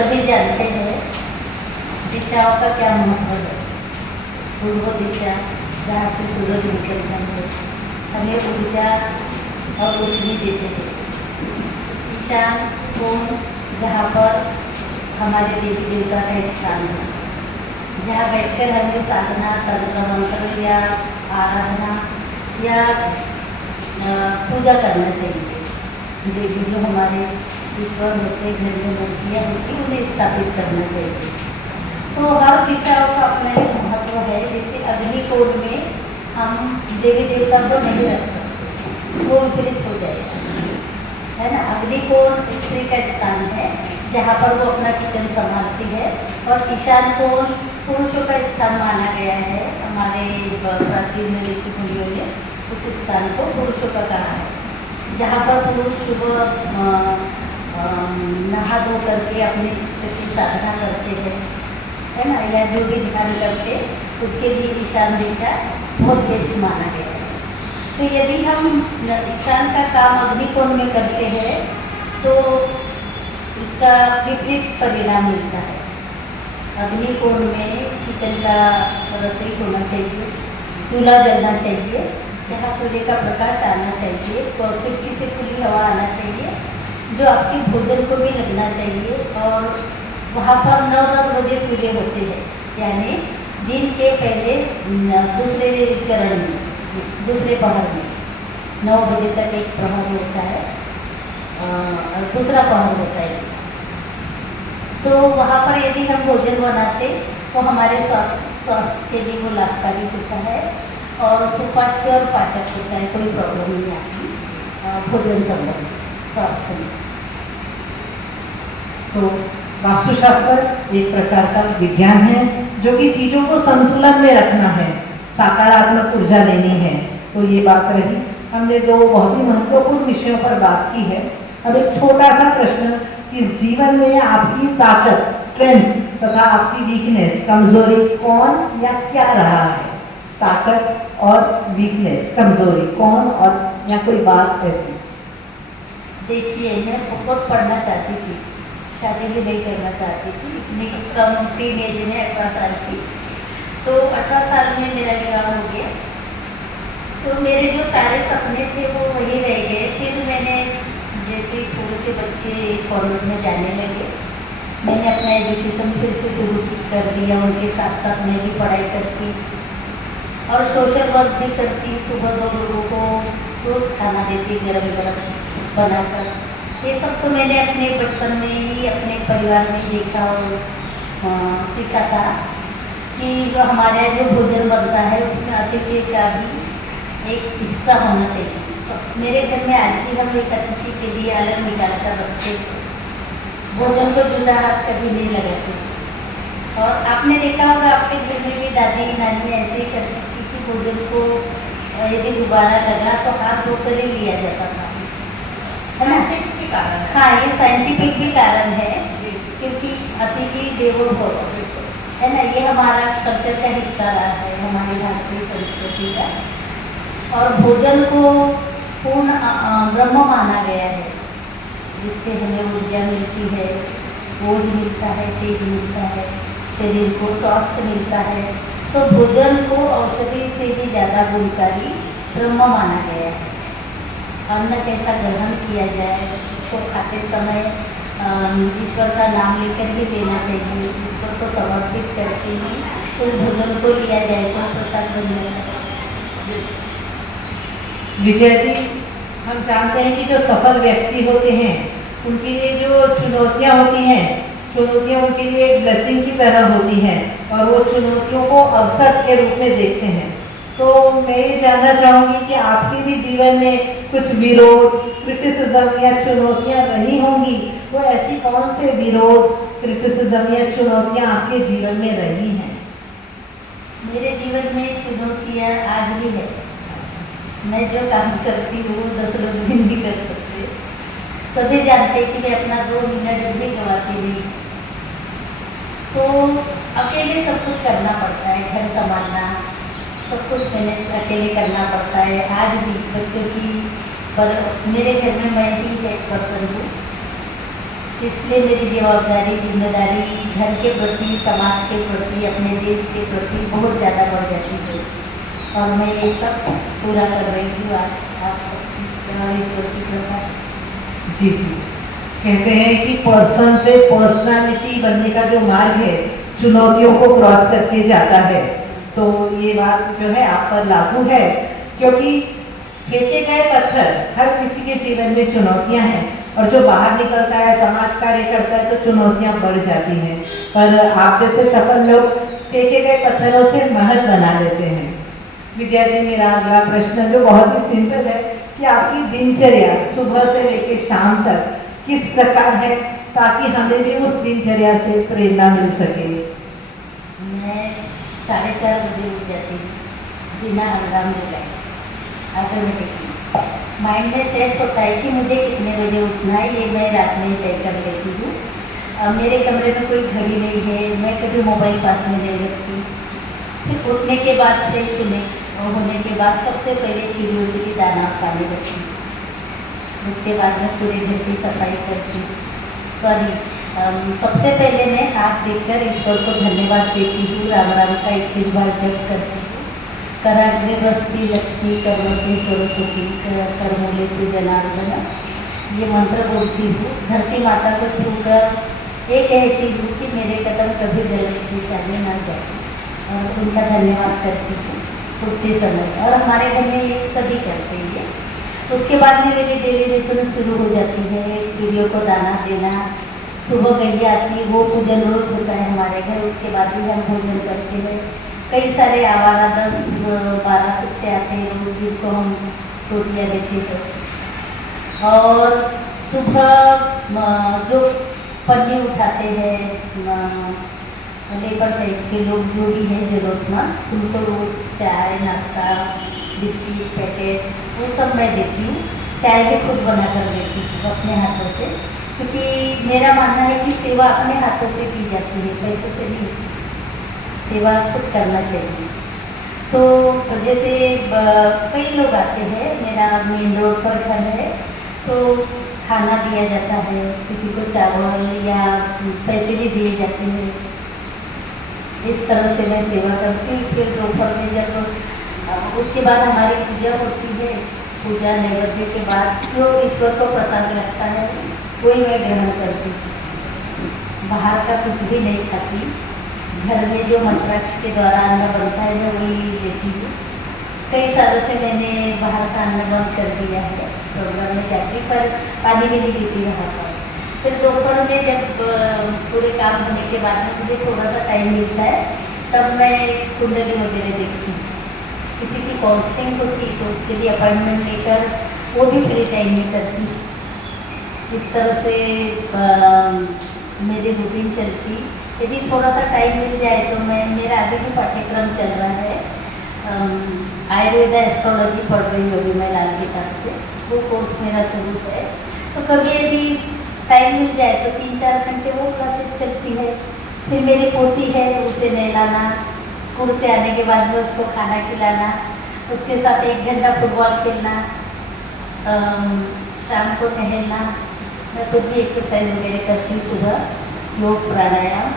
सभी जानते हैं दिशाओं का क्या महत्व है। पूर्व दिशा जहाँ से सूरज निकलता है हमें ऊर्जा और रोशनी देते हैं। ईशान कोण जहाँ पर हमारे देवी देवता का स्थान है, जहाँ बैठकर हमें साधना तंत्र मंत्र या आराधना या पूजा करना चाहिए। देवी जो हमारे ईश्वर होते, घर में मूर्तियाँ होती, उन्हें स्थापित करना चाहिए। तो हर दिशाओं का अपना एक महत्व है। जैसे अग्नि कोण में हम देवी देवता को नहीं रख सकते, वो विपरीत हो जाएगा, है ना। अग्नि कोण स्त्री का स्थान है जहाँ पर वो अपना किचन संभालती है, और ईशान कोण पुरुषों का स्थान माना गया है। हमारे प्राचीन ऋषि मुनियों ने उस स्थान को पुरुषों का कहा है, जहाँ पर पुरुष सुबह नहा धो करके अपने इष्ट की साधना करते हैं, है ना, या जो भी ध्यान करते, उसके लिए ईशान दिशा बहुत बेस्ट माना गया है। तो यदि हम ईशान का काम अग्नि कोण में करते हैं तो इसका विपरीत परिणाम मिलता है। अग्नि कोण में किचन का रसोई होना चाहिए, चूल्हा जलना चाहिए, जहाँ सूर्य का प्रकाश आना चाहिए, खिड़की से खुली हवा आना चाहिए, जो आपके भोजन को भी लगना चाहिए। और वहाँ पर 9-10 बजे सूर्य होते हैं, यानी दिन के पहले दूसरे चरण में, दूसरे पहर में 9 बजे तक एक पहर होता है और दूसरा पहर होता है। तो वहाँ पर यदि हम भोजन बनाते तो हमारे स्वास्थ्य के लिए वो लाभकारी होता है और सुपाच्य और पाचक होता है, कोई प्रॉब्लम नहीं आती भोजन संबंधी स्वास्थ्य में। तो वास्तुशास्त्र एक प्रकार का विज्ञान है जो कि चीजों को संतुलन में रखना है, सकारात्मक ऊर्जा लेनी है। तो ये बात रही, हमने 2 बहुत ही महत्वपूर्ण विषयों पर बात की है। अब एक छोटा सा प्रश्न कि जीवन में आपकी ताकत, स्ट्रेंथ तथा आपकी वीकनेस, कमजोरी कौन या क्या रहा है? ताकत और वीकनेस, कमजोरी कौन और या कोई बात ऐसी? देखिए, मैं बहुत पढ़ना चाहती थी, शादी भी नहीं करना चाहती थी, इतनी कम टीन एज में 18 साल की। तो 18 साल में मेरा विवाह हो गया। तो मेरे जो सारे सपने थे वो वही रह गए। फिर मैंने जैसे थोड़े से बच्चे कॉलेज में जाने लगे, मैंने अपना एजुकेशन फिर से शुरू कर दिया। उनके साथ साथ मैं भी पढ़ाई करती और सोशल वर्क भी करती। सुबह 2 लोगों को रोज़ खाना देती गरम गरम बनाकर। ये सब तो मैंने अपने बचपन में ही अपने परिवार में देखा और सीखा था कि जो हमारे यहाँ जो भोजन बनता है उसमें अतिथि का भी एक हिस्सा होना चाहिए। तो मेरे घर में आज भी हम एक अतिथि के लिए अलग निकाल कर रखते थे, भोजन को जुदा हाथ कभी नहीं लगाते। और आपने देखा होगा आपके घर में भी दादी नानी ऐसे ही करती थी कि भोजन को यदि दोबारा लगा तो हाथ धोकर ही लिया जाता था, है ना। हाँ, ये साइंटिफिक भी कारण है, क्योंकि अतिथि देवो भव, है ना। ये हमारा कल्चर का हिस्सा रहा है, हमारी भारतीय संस्कृति का। और भोजन को पूर्ण ब्रह्म माना गया है, जिससे हमें ऊर्जा मिलती है, बोझ मिलता है, तेज मिलता है, शरीर को स्वास्थ्य मिलता है। तो भोजन को औषधि से भी ज़्यादा गुणकारी ब्रह्म माना गया है। अन्न कैसा ग्रहण किया जाए, उसको खाते समय ईश्वर का नाम लेकर ही लेना चाहिए, ईश्वर को समर्पित करके ही उस भोजन को लिया जाए तो प्रसाद बन जाएगा। विजय जी, हम जानते हैं कि जो सफल व्यक्ति होते हैं उनके लिए जो चुनौतियां होती हैं, चुनौतियां उनके लिए एक ब्लेसिंग की तरह होती हैं और वो चुनौतियों को अवसर के रूप में देखते हैं। तो मैं ये जानना चाहूँगी कि आपके भी जीवन में कुछ विरोध, क्रिटिसिज्म या चुनौतियाँ रही होंगी, वो ऐसी कौन से विरोध, क्रिटिसिज्म या चुनौतियाँ आपके जीवन में रही हैं? मेरे जीवन में चुनौतियाँ आज भी है। मैं जो काम करती हूँ 10 लोग भी नहीं कर सकते। सभी जानते हैं कि मैं अपना 2 मिनट भी गंवाती नहीं। तो अकेले सब कुछ करना पड़ता है, घर संभालना, सब कुछ मैंने अकेले करना पड़ता है। आज भी बच्चों की पर मेरे घर में मैं ही एक पर्सन हूँ, इसलिए मेरी जवाबदारी जिम्मेदारी घर के प्रति, समाज के प्रति, अपने देश के प्रति बहुत ज़्यादा बढ़ जाती है और मैं ये सब पूरा कर रही हूँ आज आप सबकी और ईश्वर की कृपा। जी जी, कहते हैं कि पर्सन से पर्सनालिटी बनने का जो मार्ग है चुनौतियों को क्रॉस करके जाता है, तो ये बात जो है आप पर लागू है, क्योंकि फेंके गए पत्थर हर किसी के जीवन में चुनौतियां हैं और जो बाहर निकलता है, समाज कार्य करता है, तो चुनौतियां बढ़ जाती हैं। पर आप जैसे सफल लोग फेंके गए पत्थरों से महल बना लेते हैं। विजया जी, मेरा अगला प्रश्न जो बहुत ही सिंपल है कि आपकी दिनचर्या सुबह से लेकर शाम तक किस प्रकार है, ताकि हमें भी उस दिनचर्या से प्रेरणा मिल सके। मैं 4:30 बजे उठ जाती हूँ बिना अलार्म लगाए, ऑटोमेटिकली माइंड में सेट होता है कि मुझे कितने बजे उठना है, ये मैं रात में ही तय कर लेती हूँ। मेरे कमरे में कोई घड़ी नहीं है, मैं कभी मोबाइल पास में नहीं रखती। फिर उठने के बाद फ्रेश होने के बाद सबसे पहले चिड़ियों के लिए दाना पानी रखती हूँ, उसके बाद मैं पूरे घर की सफाई करती हूँ। सबसे पहले मैं हाथ देखकर ईश्वर को धन्यवाद देती हूँ, राम राम का 21 बार जप करती हूँ। कराग्रे वस्ती लक्ष्मी करवती सरस्वती करमूले से जनार्दन, ये मंत्र बोलती हूँ। धरती माता को छूकर ये कहती हूँ कि मेरे कदम कभी गलत दिशा में न जाए और उनका धन्यवाद करती हूँ उठते समय, और हमारे घर में ये सभी करते हैं। उसके बाद में मेरी डेली रूटीन शुरू हो जाती है। चिड़ियों को दाना देना, सुबह गैया आती है, वो पूजन रोज होता है हमारे घर। उसके बाद भी हम भोजन करते हैं। कई सारे आवारा 10-12 कुत्ते आते हैं रोज, जिनको हम रोटियाँ देते हैं। और सुबह जो पन्नी उठाते हैं लेबर टाइप के लोग जो भी हैं जरूरतमंद, उनको रोज चाय नाश्ता बिस्किट पैकेट वो सब मैं देती हूँ। चाय भी खुद बना कर देती हूँ अपने हाथों से, क्योंकि मेरा मानना है कि सेवा अपने हाथों से की जाती है, पैसे से नहीं। सेवा खुद करना चाहिए। तो जैसे कई लोग आते हैं, मेरा मेन रोड पर घर है, तो खाना दिया जाता है, किसी को चावल या पैसे भी दिए जाते हैं। इस तरह से मैं सेवा करती हूँ। फिर दोपहर में जब उसके बाद हमारी पूजा होती है, पूजा नैवेद्य के बाद जो ईश्वर को प्रसाद लगता है वही मैं ग्रहण करती हूँ। बाहर का कुछ भी नहीं खाती। घर में जो मंत्राक्ष के द्वारा अन्न बनता है मैं वही लेती हूँ। कई सालों से मैंने बाहर का अन्न बंद कर दिया है, प्रोग्राम में जाती, पर पानी भी नहीं पीती वहाँ पर। फिर दोपहर में जब पूरे काम होने के बाद में मुझे थोड़ा सा टाइम मिलता है, तब मैं कुंडली वगैरह देखती हूँ। किसी की काउंसलिंग होती तो उसके लिए अपॉइंटमेंट लेकर वो भी फ्री टाइम में करती। इस तरह से मेरी रूटीन चलती। यदि थोड़ा सा टाइम मिल जाए तो मैं, मेरा अभी भी पाठ्यक्रम चल रहा है, आयुर्वेद एस्ट्रोलॉजी पढ़ रही हूँ अभी मैं लाल किताब से, वो कोर्स मेरा शुरू है। तो कभी यदि टाइम मिल जाए तो 3-4 घंटे वो क्लासेस चलती है। फिर मेरी पोती है, उसे नहलाना, स्कूल से आने के बाद में उसको खाना खिलाना, उसके साथ 1 घंटा फुटबॉल खेलना, शाम को टहलना। मैं खुद भी एक्सरसाइज वगैरह करती हूँ, सुबह योग प्राणायाम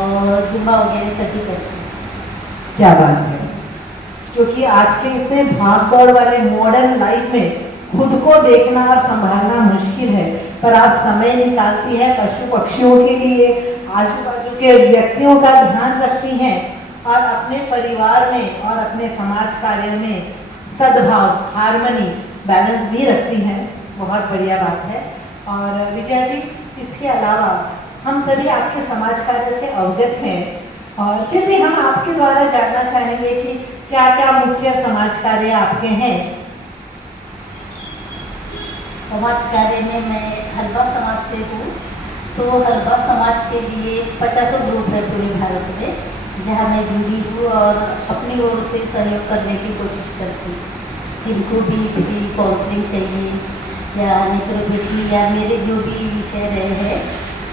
और जुम्बा वगैरह सभी करती हूँ। क्या बात है, क्योंकि आज के इतने भाग दौड़ वाले मॉडर्न लाइफ में खुद को देखना और संभालना मुश्किल है, पर आप समय निकालती है पशु पक्षियों के लिए, आजू बाजू के व्यक्तियों का ध्यान रखती हैं और अपने परिवार में और अपने समाज कार्य में सद्भाव, हार्मनी, बैलेंस भी रखती हैं। बहुत बढ़िया बात है। और विजया जी, इसके अलावा हम सभी आपके समाज कार्य से अवगत हैं, और फिर भी हम आपके द्वारा जानना चाहेंगे कि क्या क्या मुख्य समाज कार्य आपके हैं। समाज कार्य में मैं हलवा समाज से हूँ, तो हलवा समाज के लिए 50 ग्रुप है पूरे भारत में, जहाँ मैं जुड़ी हूँ और अपनी ओर से सहयोग करने की कोशिश करती हूँ। जिनको भी किसी काउंसलिंग चाहिए या नेचुरोपैथी या मेरे जो भी विषय रहे हैं,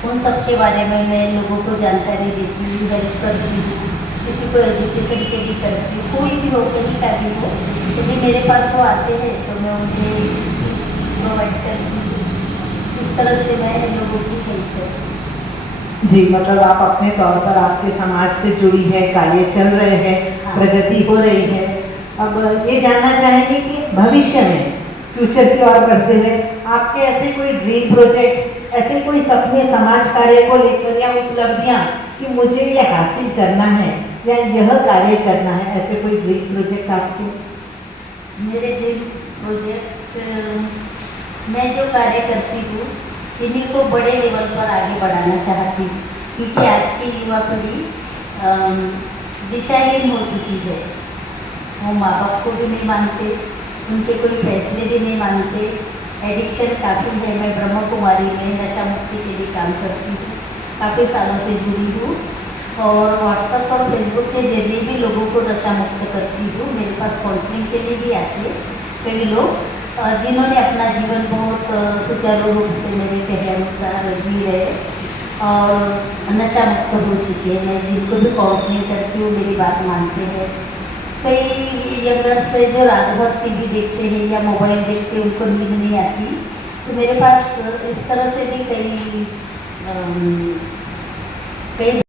उन सब के बारे में मैं लोगों को जानकारी देती हूँ, हेल्प करती हूँ। किसी को एजुकेशन के लिए करती हूँ, कोई भी हो, कहीं का भी हो, यदि मेरे पास वो आते हैं तो मैं उनके प्रोवाइड करती हूँ। इस तरह से मैं लोगों की हेल्प करती हूँ। जी, मतलब आप अपने तौर पर आपके समाज से जुड़ी है, कार्य चल रहे हैं, हाँ। प्रगति हो रही है। अब ये जानना चाहेंगे कि भविष्य में फ्यूचर की ओर बढ़ते हुए आपके ऐसे कोई ड्रीम प्रोजेक्ट, ऐसे कोई सपने समाज कार्य को लेकर या उपलब्धियां कि मुझे ये हासिल करना है या यह कार्य करना है, ऐसे कोई ड्रीम प्रोजेक्ट आपके? मेरे ड्रीम प्रोजेक्ट, मैं जो कार्य करती हूँ इन्हीं को बड़े लेवल पर आगे बढ़ाना चाहती हूँ, क्योंकि आज की युवा पीढ़ी दिशाहीन हो चुकी है। वो माँ बाप को भी नहीं मानते, उनके कोई फैसले भी नहीं मानते। एडिक्शन काफ़ी है। मैं ब्रह्म कुमारी में नशा मुक्ति के लिए काम करती हूँ, काफ़ी सालों से जुड़ी हूँ और व्हाट्सएप और फेसबुक के जरिए भी लोगों को नशा मुक्त करती हूँ। मेरे पास काउंसलिंग के लिए भी आते हैं कई लोग जिन्होंने अपना जीवन बहुत सुचारू रूप से मेरे कहे अनुसार जी रहे और नशा मुक्त हो चुके हैं। जिनको भी काउंसलिंग करती हूँ मेरी बात मानते हैं। कई यंगर्स से जो रात भर टीवी देखते हैं या मोबाइल देखते हैं, उनको नींद नहीं आती, तो मेरे पास इस तरह से भी कई